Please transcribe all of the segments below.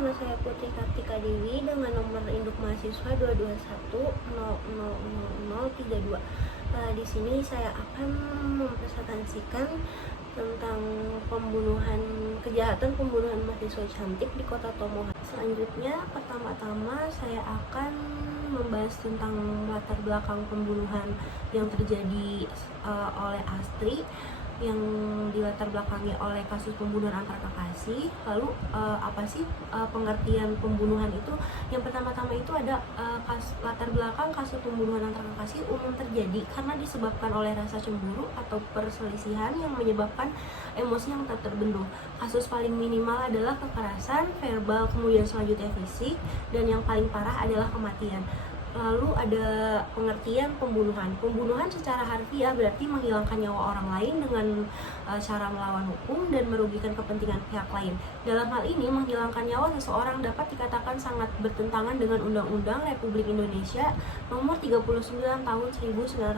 nama saya Putri Kartika Dewi dengan nomor induk mahasiswa 221000032. Di sini saya akan mempresentasikan tentang kejahatan pembunuhan mahasiswa cantik di Kota Tomohon. Selanjutnya, pertama-tama saya akan membahas tentang latar belakang pembunuhan yang terjadi oleh Astri, yang dilatar belakangi oleh kasus pembunuhan antar kekasih. Lalu apa sih pengertian pembunuhan itu? Yang pertama-tama itu ada latar belakang kasus pembunuhan antar kekasih umum terjadi karena disebabkan oleh rasa cemburu atau perselisihan yang menyebabkan emosi yang tak terbendung. Kasus paling minimal adalah kekerasan verbal, kemudian selanjutnya fisik, dan yang paling parah adalah kematian. Lalu ada pengertian pembunuhan. Pembunuhan secara harfiah berarti menghilangkan nyawa orang lain dengan cara melawan hukum dan merugikan kepentingan pihak lain. Dalam hal ini, menghilangkan nyawa seseorang dapat dikatakan sangat bertentangan dengan Undang-Undang Republik Indonesia Nomor 39 Tahun 1999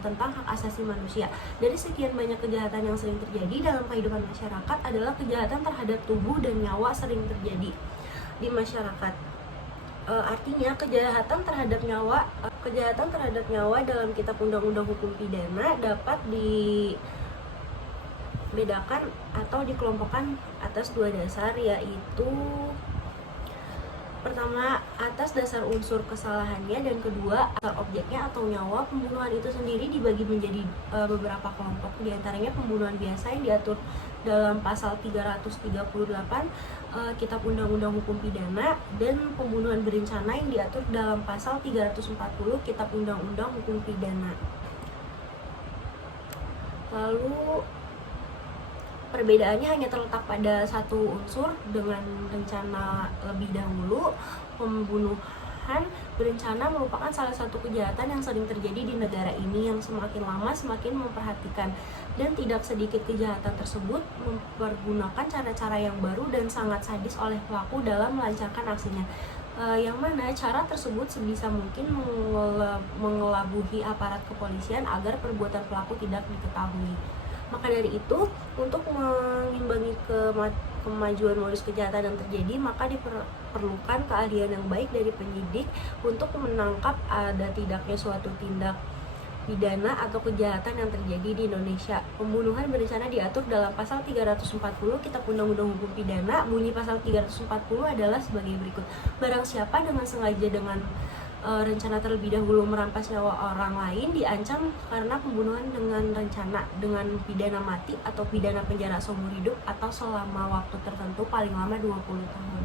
tentang hak asasi manusia. Dari sekian banyak kejahatan yang sering terjadi dalam kehidupan masyarakat adalah kejahatan terhadap tubuh dan nyawa sering terjadi di masyarakat. Artinya kejahatan terhadap nyawa dalam kitab undang-undang hukum pidana dapat dibedakan atau dikelompokkan atas dua dasar, yaitu pertama atas dasar unsur kesalahannya, dan kedua asal objeknya atau nyawa. Pembunuhan itu sendiri dibagi menjadi beberapa kelompok, diantaranya pembunuhan biasa yang diatur dalam pasal 338 Kitab Undang-Undang Hukum Pidana, dan pembunuhan berencana yang diatur dalam pasal 340 Kitab Undang-Undang Hukum Pidana. Lalu perbedaannya hanya terletak pada satu unsur. Dengan rencana lebih dahulu, pembunuhan berencana merupakan salah satu kejahatan yang sering terjadi di negara ini, yang semakin lama semakin memperhatikan, dan tidak sedikit kejahatan tersebut mempergunakan cara-cara yang baru dan sangat sadis oleh pelaku dalam melancarkan aksinya, yang mana cara tersebut sebisa mungkin mengelabuhi aparat kepolisian agar perbuatan pelaku tidak diketahui. Maka dari itu, untuk mengimbangi kemajuan modus kejahatan yang terjadi, maka diperlukan keahlian yang baik dari penyidik untuk menangkap ada tidaknya suatu tindak pidana atau kejahatan yang terjadi di Indonesia. Pembunuhan berencana diatur dalam pasal 340 Kitab Undang-Undang Hukum Pidana. Bunyi pasal 340 adalah sebagai berikut: barang siapa dengan sengaja dengan rencana terlebih dahulu merampas nyawa orang lain diancam karena pembunuhan dengan rencana dengan pidana mati atau pidana penjara seumur hidup atau selama waktu tertentu paling lama 20 tahun.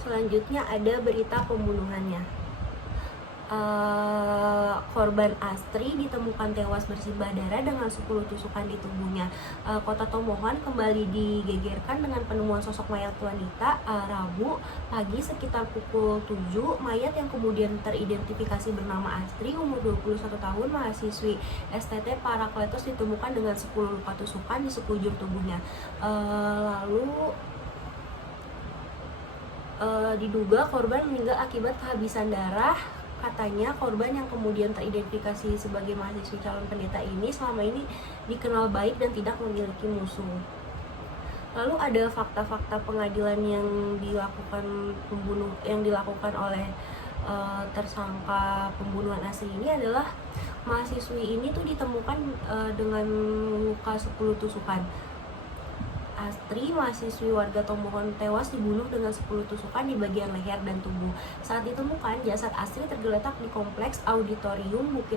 Selanjutnya ada berita pembunuhannya. Korban Astri ditemukan tewas bersimbah darah dengan 10 tusukan di tubuhnya. Kota Tomohon kembali digegerkan dengan penemuan sosok mayat wanita Rabu pagi sekitar pukul 7. Mayat yang kemudian teridentifikasi bernama Astri, umur 21 tahun, mahasiswi STT Parakletos, ditemukan dengan 10 luka tusukan di sekujur tubuhnya. Lalu diduga korban meninggal akibat kehabisan darah. Katanya korban yang kemudian teridentifikasi sebagai mahasiswi calon pendeta ini selama ini dikenal baik dan tidak memiliki musuh. Lalu ada fakta-fakta pengadilan yang dilakukan oleh tersangka pembunuhan Astri ini adalah mahasiswi ini tuh ditemukan dengan luka 10 tusukan. Astri, mahasiswi warga Tomohon, tewas dibunuh dengan 10 tusukan di bagian leher dan tubuh. Saat ditemukan, jasad Astri tergeletak di kompleks auditorium Bukit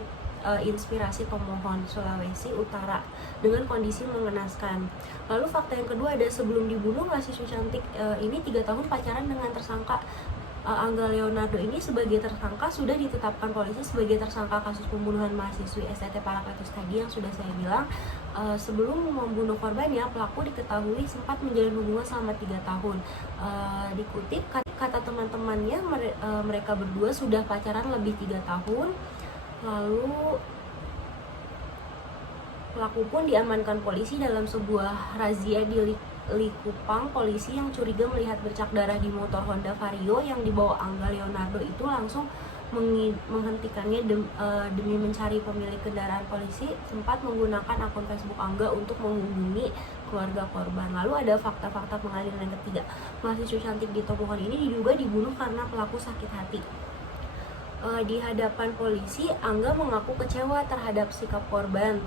Inspirasi Tomohon, Sulawesi Utara dengan kondisi mengenaskan. Lalu fakta yang kedua ada sebelum dibunuh, mahasiswi cantik ini 3 tahun pacaran dengan tersangka Angga Leonardo. Ini sebagai tersangka sudah ditetapkan polisi sebagai tersangka kasus pembunuhan mahasiswi STT Parakletos tadi yang sudah saya bilang. Sebelum membunuh korbannya, pelaku diketahui sempat menjalin hubungan selama 3 tahun. Dikutip kata teman-temannya, mereka berdua sudah pacaran lebih 3 tahun. Lalu pelaku pun diamankan polisi dalam sebuah razia di Likupang. Polisi yang curiga melihat bercak darah di motor Honda Vario yang dibawa Angga Leonardo itu langsung menghentikannya demi mencari pemilik kendaraan. Polisi sempat menggunakan akun Facebook Angga untuk menghubungi keluarga korban. Lalu ada fakta-fakta pengadilan yang ketiga. Mahasiswa cantik di Tomohon ini diduga dibunuh karena pelaku sakit hati. Di hadapan polisi, Angga mengaku kecewa terhadap sikap korban.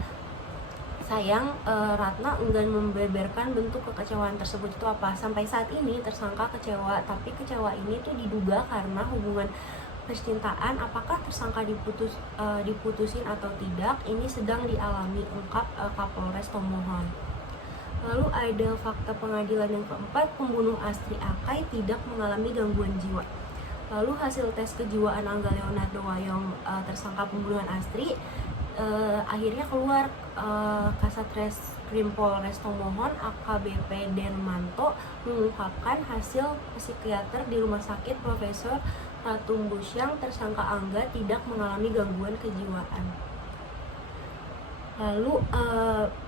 Sayang, Ratna enggan membeberkan bentuk kekecewaan tersebut itu apa. Sampai saat ini tersangka kecewa, tapi kecewa ini tuh diduga karena hubungan percintaan. Apakah tersangka diputusin atau tidak, ini sedang dialami, ungkap Kapolres Tomohon. Lalu ada fakta pengadilan yang keempat, pembunuh Astri Akai tidak mengalami gangguan jiwa. Lalu hasil tes kejiwaan Angga Leonardo Wayong, tersangka pembunuhan Astri, akhirnya keluar. Kasat Reskrim Polres Tomohon AKBP Denmanto mengungkapkan hasil psikiater di Rumah Sakit Profesor Ratumbusyang, tersangka Angga tidak mengalami gangguan kejiwaan. Lalu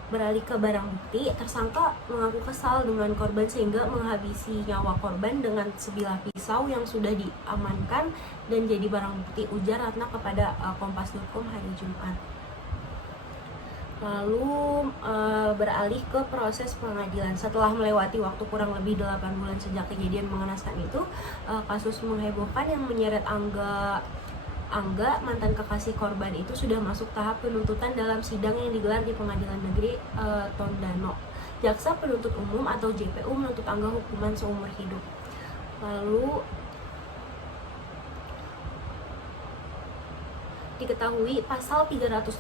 beralih ke barang bukti, tersangka mengaku kesal dengan korban sehingga menghabisi nyawa korban dengan sebilah pisau yang sudah diamankan dan jadi barang bukti, ujar Ratna kepada Kompas.com hari Jumat. Lalu beralih ke proses pengadilan. Setelah melewati waktu kurang lebih 8 bulan sejak kejadian mengenaskan itu, kasus menghebohkan yang menyeret Angga, mantan kekasih korban itu, sudah masuk tahap penuntutan dalam sidang yang digelar di Pengadilan Negeri Tondano. Jaksa penuntut umum atau JPU menuntut Angga hukuman seumur hidup. Lalu diketahui pasal 338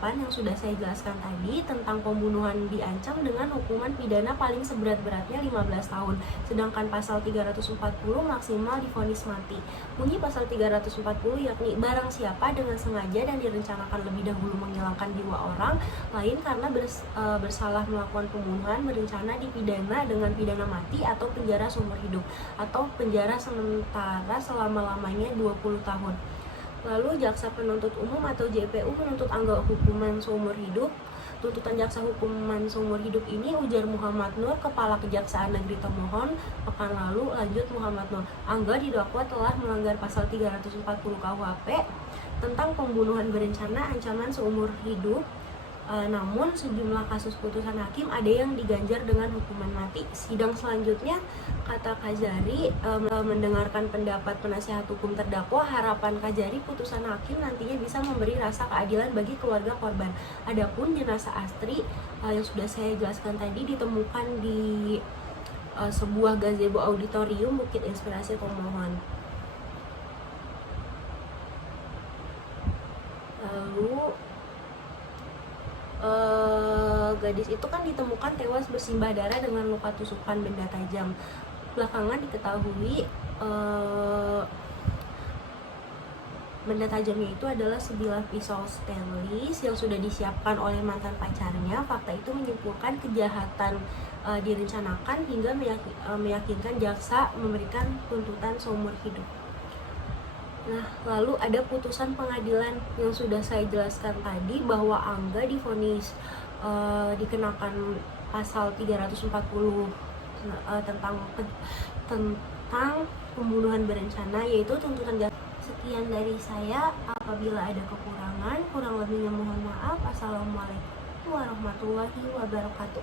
yang sudah saya jelaskan tadi tentang pembunuhan diancam dengan hukuman pidana paling seberat-beratnya 15 tahun. Sedangkan pasal 340 maksimal divonis mati. Bunyi pasal 340 yakni barang siapa dengan sengaja dan direncanakan lebih dahulu menghilangkan jiwa orang lain karena bersalah melakukan pembunuhan berencana dipidana dengan pidana mati atau penjara seumur hidup atau penjara sementara selama-lamanya 20 tahun. Lalu jaksa penuntut umum atau JPU menuntut Angga hukuman seumur hidup. Tuntutan jaksa hukuman seumur hidup ini, ujar Muhammad Nur, Kepala Kejaksaan Negeri Tomohon pekan lalu. Lanjut Muhammad Nur, Angga didakwa telah melanggar pasal 340 KUHP tentang pembunuhan berencana, ancaman seumur hidup. Namun sejumlah kasus putusan hakim ada yang diganjar dengan hukuman mati. Sidang selanjutnya, kata Kajari, mendengarkan pendapat penasihat hukum terdakwa. Harapan Kajari putusan hakim nantinya bisa memberi rasa keadilan bagi keluarga korban. Adapun jenazah Astri yang sudah saya jelaskan tadi ditemukan di sebuah gazebo auditorium Bukit Inspirasi Tomohon. Lalu gadis itu kan ditemukan tewas bersimbah darah dengan luka tusukan benda tajam. Belakangan diketahui benda tajamnya itu adalah sebilah pisau stainless yang sudah disiapkan oleh mantan pacarnya. Fakta itu menyimpulkan kejahatan direncanakan hingga meyakinkan jaksa memberikan tuntutan seumur hidup. Nah, lalu ada putusan pengadilan yang sudah saya jelaskan tadi bahwa Angga divonis dikenakan pasal 340 tentang pembunuhan berencana, yaitu tuntutan jaksa. Sekian dari saya, apabila ada kekurangan, kurang lebihnya mohon maaf. Assalamualaikum warahmatullahi wabarakatuh.